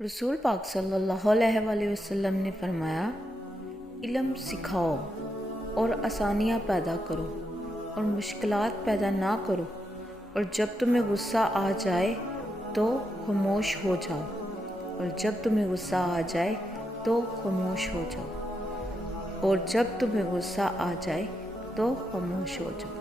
रसूल पाक सल्लल्लाहु अलैहि वसल्लम ने फरमाया, इल्म सिखाओ और आसानियाँ पैदा करो और मुश्किलात पैदा ना करो, और जब तुम्हें गुस्सा आ जाए तो खामोश हो जाओ, और जब तुम्हें गुस्सा आ जाए तो खामोश हो जाओ, और जब तुम्हें गुस्सा आ जाए तो खामोश हो जाओ।